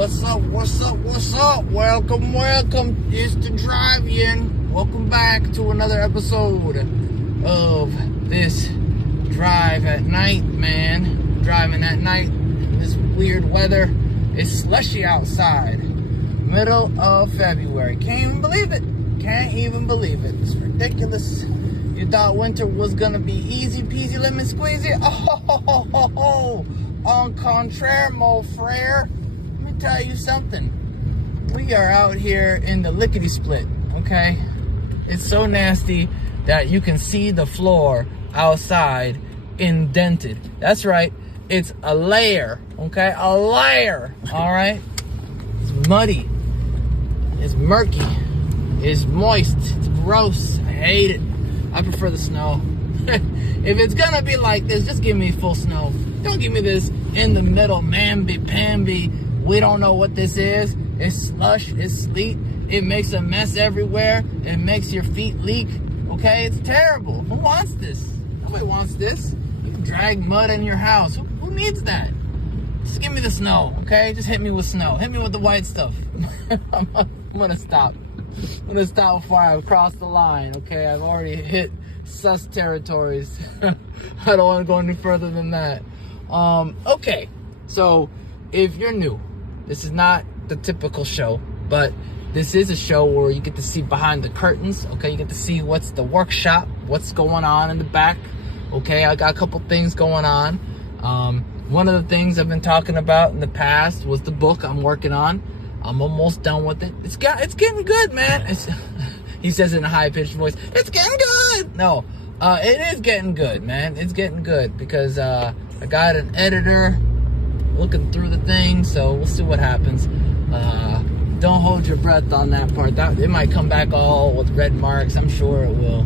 What's up? Welcome. It's the ZolYin. Welcome back to another episode of this drive at night, man. Driving at night in this weird weather. It's slushy outside. Middle of February. Can't even believe it. It's ridiculous. You thought winter was gonna be easy peasy lemon squeezy? Oh, en contraire, mon frere. Let me tell you something. We are out here in the lickety split, okay? It's so nasty that you can see the floor outside indented. That's right. It's a layer, okay? A layer, all right? It's muddy. It's murky. It's moist. It's gross. I hate it. I prefer the snow. If it's gonna be like this, just give me full snow. Don't give me this in the middle, mamby-pamby. We don't know what this is. It's slush, it's sleet. It makes a mess everywhere. It makes your feet leak. Okay, it's terrible. Who wants this? Nobody wants this. You can drag mud in your house. Who needs that? Just give me the snow, okay? Just hit me with snow. Hit me with the white stuff. I'm gonna stop. I'm gonna stop before I cross the line, okay? I've already hit sus territories. I don't want to go any further than that. Okay, so if you're new, this is not the typical show, but this is a show where you get to see behind the curtains, okay? You get to see what's the workshop, what's going on in the back, okay? I got a couple things going on. One of the things I've been talking about in the past was the book I'm working on. I'm almost done with it. It's getting good, man. He says it in a high-pitched voice. It's getting good. No, it is getting good, man. It's getting good because I got an editor looking through the thing, so we'll see what happens. Don't hold your breath on that part. It might come back all with red marks. I'm sure it will.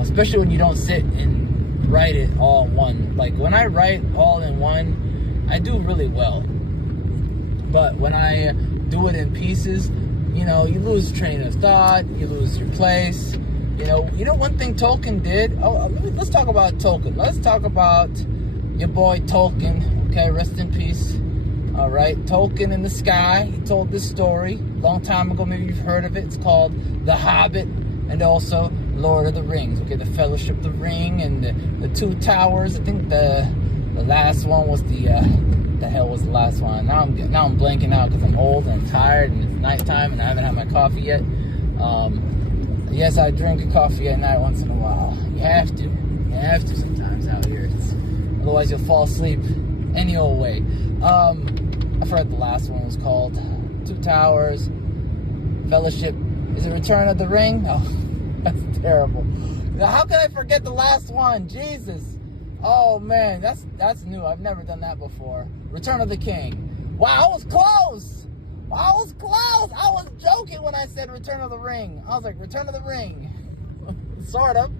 Especially when you don't sit and write it all in one. Like when I write all in one, I do really well. But when I do it in pieces, you lose train of thought, you lose your place. One thing Tolkien did. Let's talk about Tolkien. Let's talk about your boy Tolkien. Okay, rest in peace. All right, Tolkien in the Sky. He told this story a long time ago. Maybe you've heard of it. It's called The Hobbit and also Lord of the Rings. Okay, the Fellowship of the Ring and the Two Towers. I think the last one was the hell was the last one? Now I'm blanking out because I'm old and I'm tired and it's nighttime and I haven't had my coffee yet. Yes, I drink coffee at night once in a while. You have to sometimes out here. Otherwise you'll fall asleep any old way. I forgot the last one was called. Two Towers, Fellowship. Is it Return of the Ring? Oh, that's terrible. How can I forget the last one? Jesus. Oh man, that's new. I've never done that before. Return of the King. Wow, I was close. I was joking when I said Return of the Ring. I was like, Return of the Ring. Sort of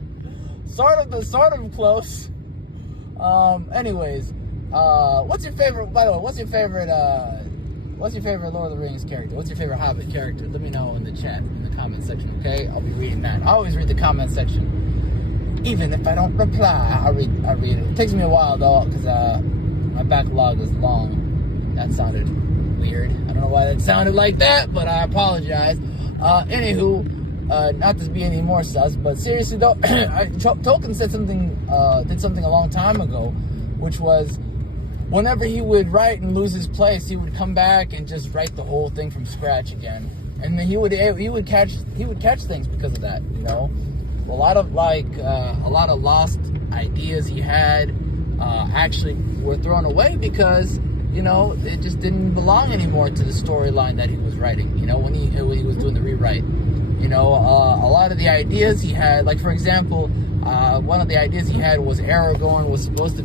close. Anyways, what's your favorite? By the way, what's your favorite Lord of the Rings character? What's your favorite Hobbit character? Let me know in the chat, in the comment section. Okay, I'll be reading that. I always read the comment section. Even if I don't reply, I read it. It takes me a while though, because my backlog is long. That sounded weird. I don't know why that sounded like that, but I apologize. Anywho, not to be any more sus, but seriously though, Tolkien did something a long time ago, which was whenever he would write and lose his place, he would come back and just write the whole thing from scratch again, and then he would catch things because of that, A lot of lost ideas he had actually were thrown away because it just didn't belong anymore to the storyline that he was writing. When he was doing the rewrite, a lot of the ideas he had, like for example, one of the ideas he had was Aragorn was supposed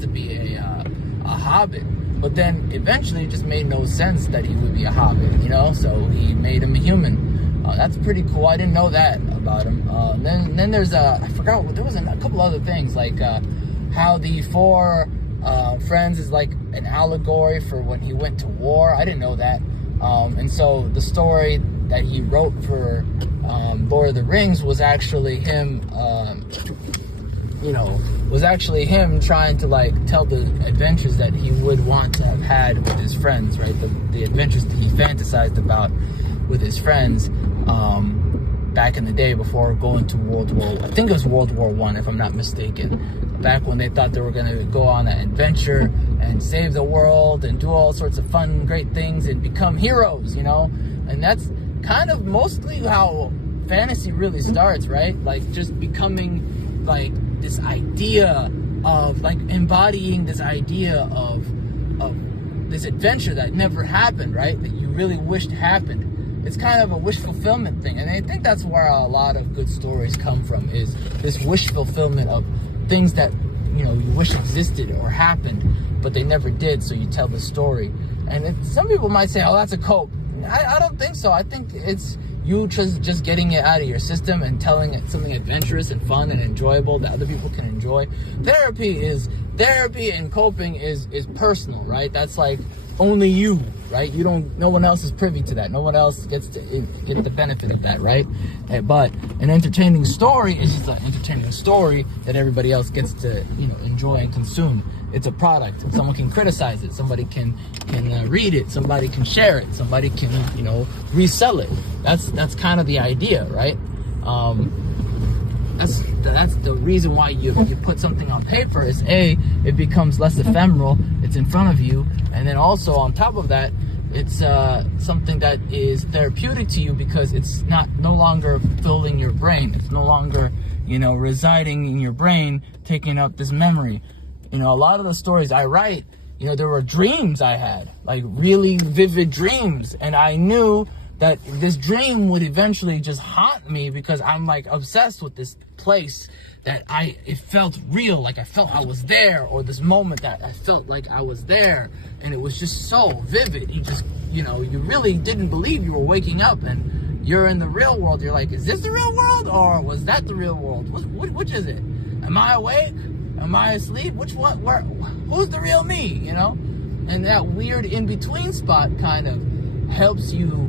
to be a hobbit, but then eventually it just made no sense that he would be a hobbit. So he made him a human. That's pretty cool. I didn't know that about him. Then there's I forgot, there was a couple other things, like how the four friends is like an allegory for when he went to war. I didn't know that. And so the story that he wrote for Lord of the Rings was actually him, was actually him trying to like tell the adventures that he would want to have had with his friends, right? The adventures that he fantasized about with his friends back in the day before going to I think it was World War I, if I'm not mistaken. Back when they thought they were going to go on an adventure and save the world and do all sorts of fun, great things and become heroes, you know? And that's kind of mostly how fantasy really starts, right? Like just becoming like this idea of like embodying this idea of this adventure that never happened, right? That you really wished happened. It's kind of a wish fulfillment thing. And I think that's where a lot of good stories come from, is this wish fulfillment of things that, you know, you wish existed or happened, but they never did, so you tell the story. And some people might say, oh, that's a cope. I don't think so. I think it's you just getting it out of your system and telling it something adventurous and fun and enjoyable that other people can enjoy. Therapy and coping is personal, right? That's like only you, right? No one else is privy to that. No one else gets to get the benefit of that, right? But an entertaining story is just an entertaining story that everybody else gets to, you know, enjoy and consume. It's a product. Someone can criticize it. Somebody can read it. Somebody can share it. Somebody can, you know, resell it. That's kind of the idea, right? That's the reason why you put something on paper is it becomes less ephemeral. It's in front of you, and then also on top of that, it's something that is therapeutic to you because it's no longer filling your brain. It's no longer, you know, residing in your brain, taking up this memory. You know, a lot of the stories I write, you know, there were dreams I had, like really vivid dreams, and I knew that this dream would eventually just haunt me because I'm like obsessed with this place that it felt real, like I felt I was there, or this moment that I felt like I was there, and it was just so vivid. You really didn't believe you were waking up and you're in the real world. You're like, is this the real world or was that the real world? Which is it? Am I awake? Am I asleep? Which one? Who's the real me? You know? And that weird in-between spot kind of helps you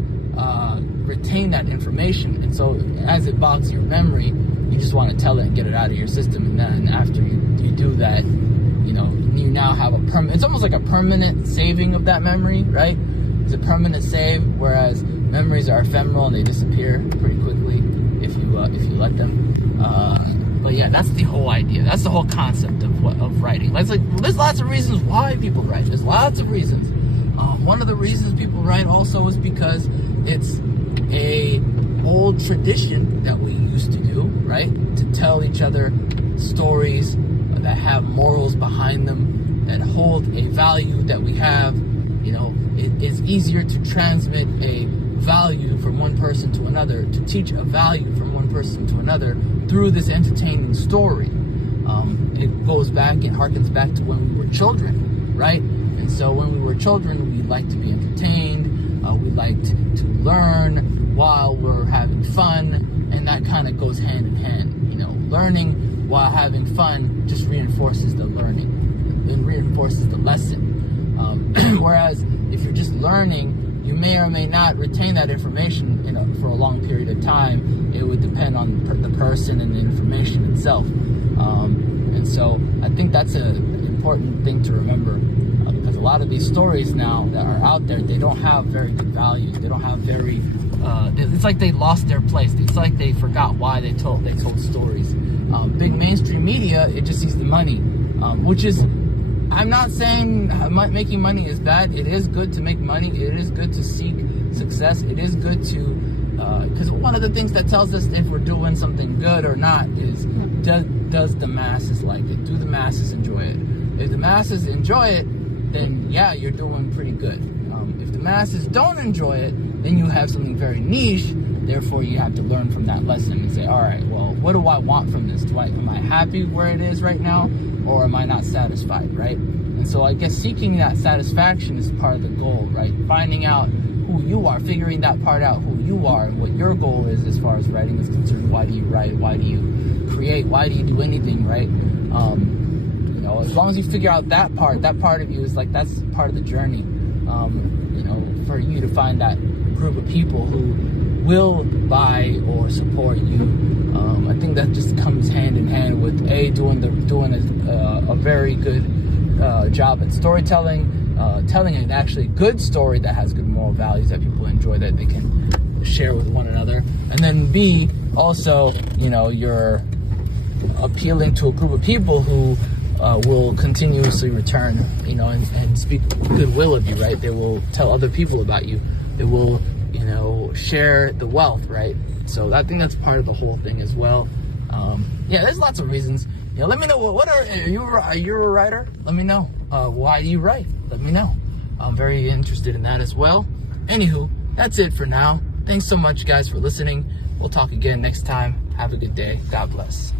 retain that information. And so as it bogs your memory, you just want to tell it and get it out of your system. And then after you do that, you know, you now have it's almost like a permanent saving of that memory, right? It's a permanent save, whereas memories are ephemeral and they disappear pretty quickly if you let them. But yeah, that's the whole idea. That's the whole concept of writing. There's lots of reasons why people write. There's lots of reasons. One of the reasons people write also is because it's a old tradition that we used to do, right? To tell each other stories that have morals behind them, that hold a value that we have. You know, it is easier to transmit a value from one person to another, to teach a value from one person to another through this entertaining story. It goes back and harkens back to when we were children, right? And so when we were children, we liked to be entertained. We liked to learn while we're having fun, and that kind of goes hand in hand. You know, learning while having fun just reinforces the learning. It reinforces the lesson. Whereas if you're just learning, you may or may not retain that information for a long period of time. It would depend on the person and the information itself. And so I think that's an important thing to remember, because a lot of these stories now that are out there, they don't have very good values. They don't have very, it's like they lost their place. It's like they forgot why they told stories. Big mainstream media, it just sees the money, which is, I'm not saying making money is bad. It is good to make money. It is good to seek success. It is good to, because one of the things that tells us if we're doing something good or not is, does the masses like it? Do the masses enjoy it? If the masses enjoy it, then yeah, you're doing pretty good. If the masses don't enjoy it, then you have something very niche. Therefore, you have to learn from that lesson and say, all right, well, what do I want from this? Am I happy where it is right now, or am I not satisfied, right? And so I guess seeking that satisfaction is part of the goal, right? Finding out who you are, figuring that part out, who you are and what your goal is as far as writing is concerned. Why do you write? Why do you create? Why do you do anything, right? You know, as long as you figure out that part of you is like, that's part of the journey. You know, for you to find that group of people who will buy or support you, I think that just comes hand in hand with doing a very good job at storytelling, telling an actually good story that has good moral values that people enjoy, that they can share with one another. And then B, also, you're appealing to a group of people who will continuously return, and speak goodwill of you, right? They will tell other people about you. They will, share the wealth, right? So I think that's part of the whole thing as well. There's lots of reasons. Let me know, are you a writer? Let me know. Why do you write? Let me know. I'm very interested in that as well. Anywho, that's it for now. Thanks so much, guys, for listening. We'll talk again next time. Have a good day. God bless.